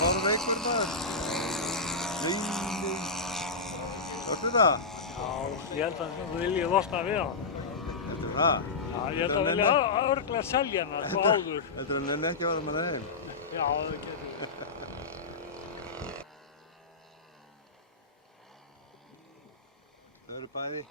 Hárveikur maður. Nei. Þáttu það? Já, ég held að þú viljið losna við hann. Heldur það? Já, ég held að þú viljið örugglega selja hann svo áður. Heldur hann nenni ekki að fara með það heim? Já, það getur. Þau eru bæði.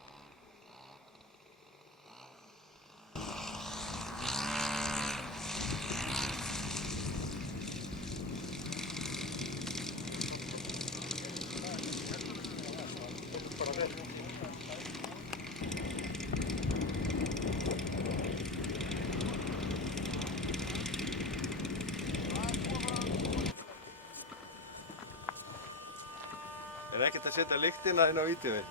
Er ekkert að setja lyktina inn á vídeóið?